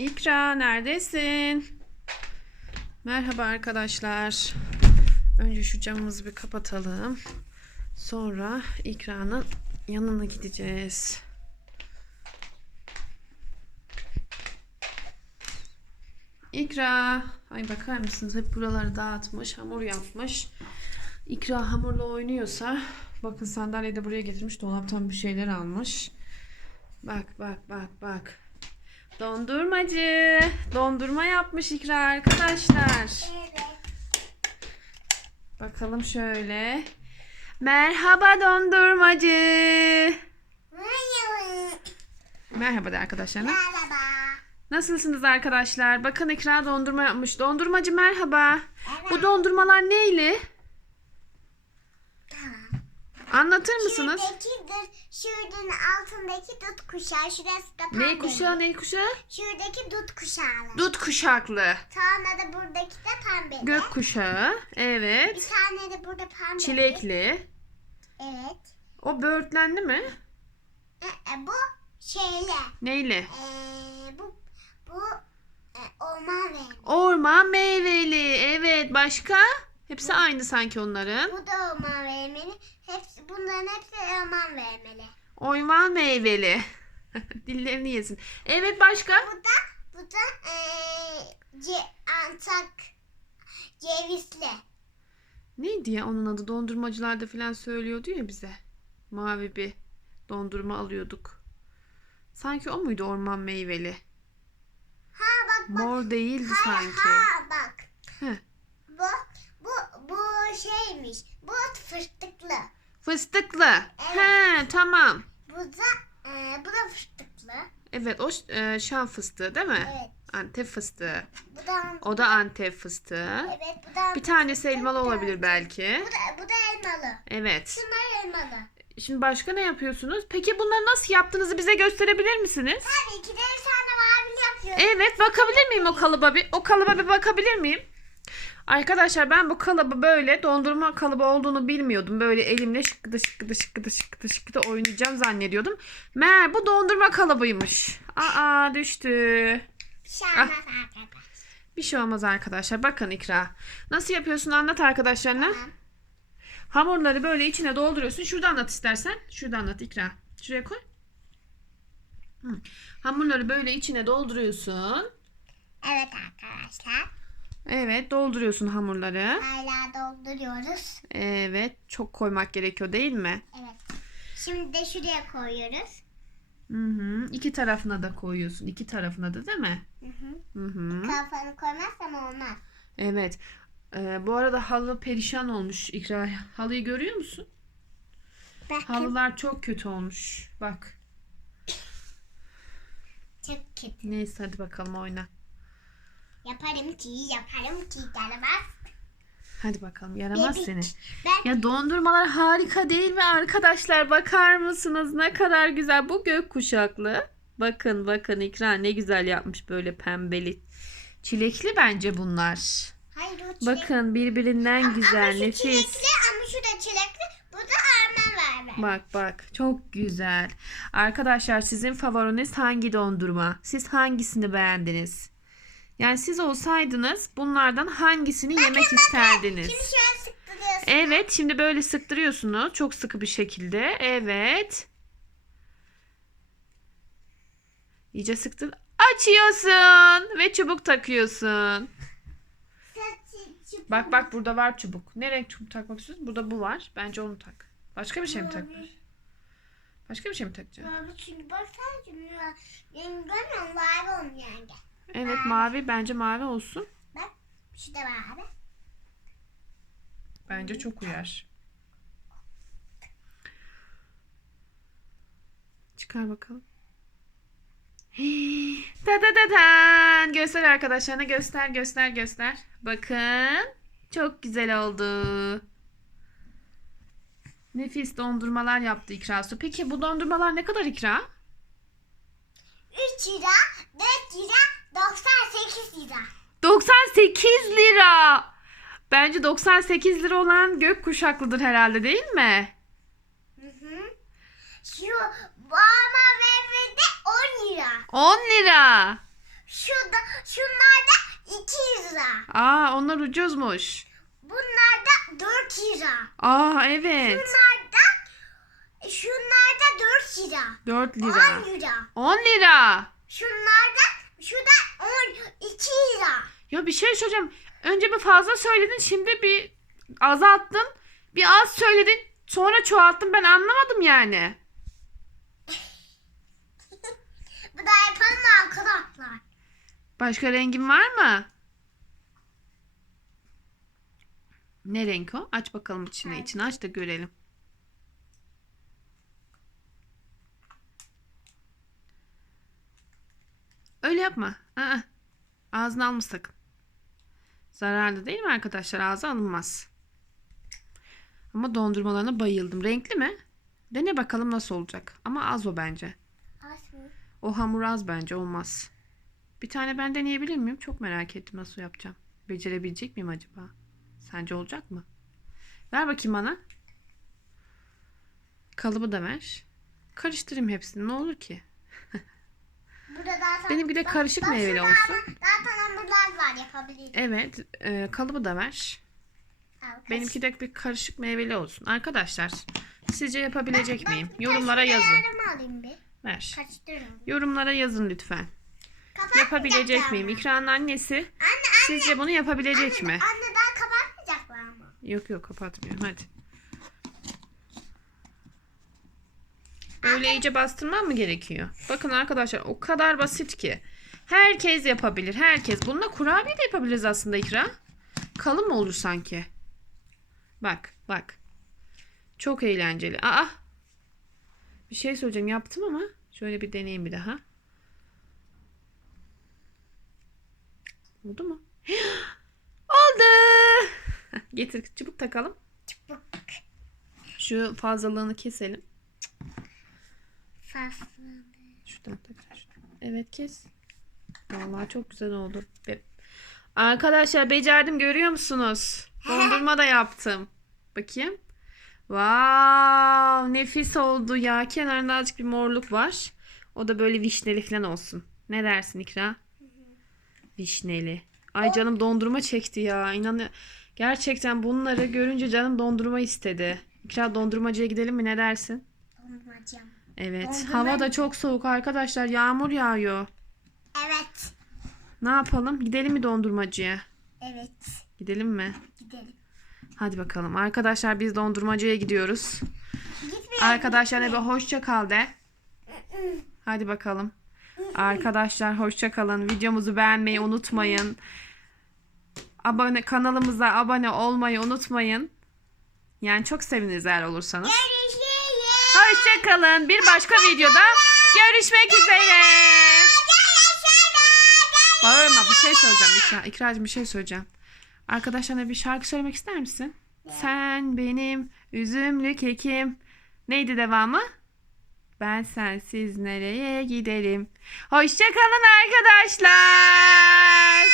İkra neredesin? Merhaba arkadaşlar. Önce şu camımızı bir kapatalım. Sonra İkra'nın yanına gideceğiz. İkra. Ay bakar mısınız? Hep buraları dağıtmış. Hamur yapmış. İkra hamurla oynuyorsa bakın sandalyeyi de buraya getirmiş. Dolaptan bir şeyler almış. Bak bak bak bak. Dondurmacı. Dondurma yapmış İkra arkadaşlar. Evet. Bakalım şöyle. Merhaba dondurmacı. Merhaba. Merhaba de arkadaşlarına. Merhaba. Nasılsınız arkadaşlar? Bakın İkra dondurma yapmış. Dondurmacı merhaba. Bu Evet. dondurmalar neyli? Anlatır mısınız? Şuradaki dur, şuradan altındaki dut kuşağı. Şurası da pembe. Ne kuşağı ne kuşağı? Şuradaki dut kuşağı. Dut kuşaklı. Sonra da buradaki de pembe. Gök kuşağı. Bir Evet. tane de burada pembe. Çilekli. Evet. O böğürtlenli mi? E, e, bu şeyle. Neyle? E, bu bu e, orman ve Orman meyveli. Evet. Başka? Hepsi aynı sanki onların. bu da orman vermeli. Hepsi bunların hepsi orman vermeli. Orman meyveli. Dillerini yesin. Evet başka? Bu da bu da e, ce, antak cevizli. Neydi ya onun adı? Dondurmacılarda falan söylüyordu ya bize. Mavi bir dondurma alıyorduk. Sanki o muydu orman meyveli? Ha bak bak. Mor değildi ha, sanki. ha bak. Heh. Bu bu bu şeymiş. Bu fıstıklı. Fıstıklı. He tamam. Bu da e, bu da fıstıklı. Evet o e, şan fıstığı değil mi? Evet. Antep fıstığı. Bu da O da Antep fıstığı. evet bu da Bir tanesi elmalı olabilir belki. bu da bu da elmalı. Evet. Şunlar elmalı. Şimdi başka ne yapıyorsunuz? Peki bunları nasıl yaptığınızı bize gösterebilir misiniz? Tabii ki de bir tane mavi yapıyoruz. Evet bakabilir miyim o kalıba bir? O kalıba bir bakabilir miyim? Arkadaşlar ben bu kalıbı böyle dondurma kalıbı olduğunu bilmiyordum. Böyle elimle şıkkıda şıkkıda şıkkıda şıkkıda şıkkıda oynayacağım zannediyordum. Meğer bu dondurma kalıbıymış. Aa düştü. Bir şey olmaz arkadaşlar. Bir şey olmaz arkadaşlar. Bakın İkra. Nasıl yapıyorsun anlat arkadaşlarına. Tamam. Hamurları böyle içine dolduruyorsun. Şurada anlat istersen. Şurada anlat İkra. Şuraya koy. Hı. Hamurları böyle içine dolduruyorsun. Evet arkadaşlar. Evet dolduruyorsun hamurları. Hala dolduruyoruz. Evet çok koymak gerekiyor değil mi? Evet. Şimdi de şuraya koyuyoruz. Hı hı. İki tarafına da koyuyorsun. İki tarafına da değil mi? Hı hı. Hı hı. Kafanı koymazsam olmaz. Evet. Ee, bu arada halı perişan olmuş İkra. Halıyı görüyor musun? Bakın. Halılar çok kötü olmuş. Bak. Çok kötü. Neyse hadi bakalım oyna. Yaparım ki yaparım ki yaramaz. Hadi bakalım yaramaz Bebek. seni. Ben Ya dondurmalar harika değil mi arkadaşlar? Bakar mısınız ne kadar güzel. Bu gök kuşaklı. Bakın bakın İkra ne güzel yapmış böyle pembeli. Çilekli bence bunlar. hayır çilek. Bakın birbirinden ama güzel şu nefis. çilekli ama şu da çilekli. Bu da armağan verme. Bak bak çok güzel. Arkadaşlar sizin favoriniz hangi dondurma? Siz hangisini beğendiniz? Yani siz olsaydınız bunlardan hangisini yemek isterdiniz? Şimdi şu an sıktırıyorsun. Evet, şimdi böyle sıktırıyorsunuz çok sıkı bir şekilde. Evet. İyice sıktın. Açıyorsun ve çubuk takıyorsun. Bak bak burada var çubuk. Ne renk çubuk takmak istiyorsun? Burada bu var. Bence onu tak. Başka bir şey mi takmak? Başka bir şey mi takacaksın? Abi çünkü baksana şimdi. Görmüyorum var onun yenge. Evet mavi bence mavi olsun. Bak şu da var abi. Bence çok uyar. Çıkar bakalım. Ta ta ta tan. Göster arkadaşlarına göster göster göster. Bakın. Çok güzel oldu. Nefis dondurmalar yaptı İkra Su. Peki bu dondurmalar ne kadar İkra? 3 lira, 4 lira, 98 lira. 98 lira. Bence 98 lira olan gök kuşaklıdır herhalde değil mi? Hı hı. Şu bana vermedi 10 lira. 10 lira. Şurada, şunlarda 2 lira. Aa onlar ucuzmuş. Bunlarda 4 lira. Aa evet. Bunlarda şunlarda 4 lira. 4 lira. 10 lira. 10 lira. Şunlarda şurada 10 2 lira. Ya bir şey söyleyeceğim. Önce bir fazla söyledin şimdi bir azalttın. Bir az söyledin sonra çoğalttın ben anlamadım yani. Bu da yapalım mı arkadaşlar? Başka rengin var mı? Ne renk o? Aç bakalım içine. Evet. İçini aç da görelim. Öyle yapma. Aa, ağzına alma sakın. Zararlı değil mi arkadaşlar? Ağza alınmaz. Ama dondurmalarına bayıldım. Renkli mi? Dene bakalım nasıl olacak. Ama az o bence. Az mı? O hamur az bence olmaz. Bir tane ben deneyebilir miyim? Çok merak ettim nasıl yapacağım. Becerebilecek miyim acaba? Sence olacak mı? Ver bakayım bana. Kalıbı da ver. Karıştırayım hepsini ne olur ki? Zaten Benimki de karışık Bak meyveli olsun. Zaten hamurlar var yapabilirim. Evet e, kalıbı da ver. Benimki de bir karışık meyveli olsun. Arkadaşlar sizce yapabilecek Ben- miyim? ben Yorumlara yazın. alayım bir. Ver. Karıştırıyorum. Yorumlara yazın lütfen. Yapabilecek Kapatmayacaklar miyim? İkranın annesi Anne sizce bunu yapabilecek mi? Anne daha kapatmayacaklar mı? Yok yok kapatmıyorum hadi. Öyle iyice bastırmam mı gerekiyor? Bakın arkadaşlar o kadar basit ki. Herkes yapabilir. Herkes. Bununla kurabiye de yapabiliriz aslında ikra. Kalın mı olur sanki? Bak bak. Çok eğlenceli. Aa. Bir şey söyleyeceğim. Yaptım ama. Şöyle bir deneyeyim bir daha. Oldu mu? Oldu. Getir çubuk takalım. Çubuk. Şu fazlalığını keselim. Şuradan tak. şuradan. Evet kes. Vallahi çok güzel oldu. Arkadaşlar becerdim görüyor musunuz? Dondurma da yaptım. Bakayım. Wow, nefis oldu ya. Kenarında azıcık bir morluk var. O da böyle vişneli falan olsun. Ne dersin İkra? Vişneli. Ay canım dondurma çekti ya. İnan gerçekten bunları görünce canım dondurma istedi. İkra dondurmacıya gidelim mi ne dersin? Dondurmacım. Evet. Dondurma Hava da çok soğuk arkadaşlar. Yağmur yağıyor. Evet. Ne yapalım? Gidelim mi dondurmacıya? Evet. Gidelim mi? Gidelim. Hadi bakalım. Arkadaşlar biz dondurmacıya gidiyoruz. Gitmeyelim. Arkadaşlar bir hoşça kal de. Hadi bakalım. Arkadaşlar hoşça kalın. Videomuzu beğenmeyi unutmayın. Abone kanalımıza abone olmayı unutmayın. Yani çok seviniriz eğer olursanız. Görüşürüz. Hoşça kalın. Bir başka videoda görüşmek üzere. Bağırma bir şey söyleyeceğim İkra. İkracığım bir şey söyleyeceğim. Arkadaşlarına bir şarkı söylemek ister misin? Sen benim üzümlü kekim. Neydi devamı? Ben sensiz nereye giderim? Hoşça kalın arkadaşlar.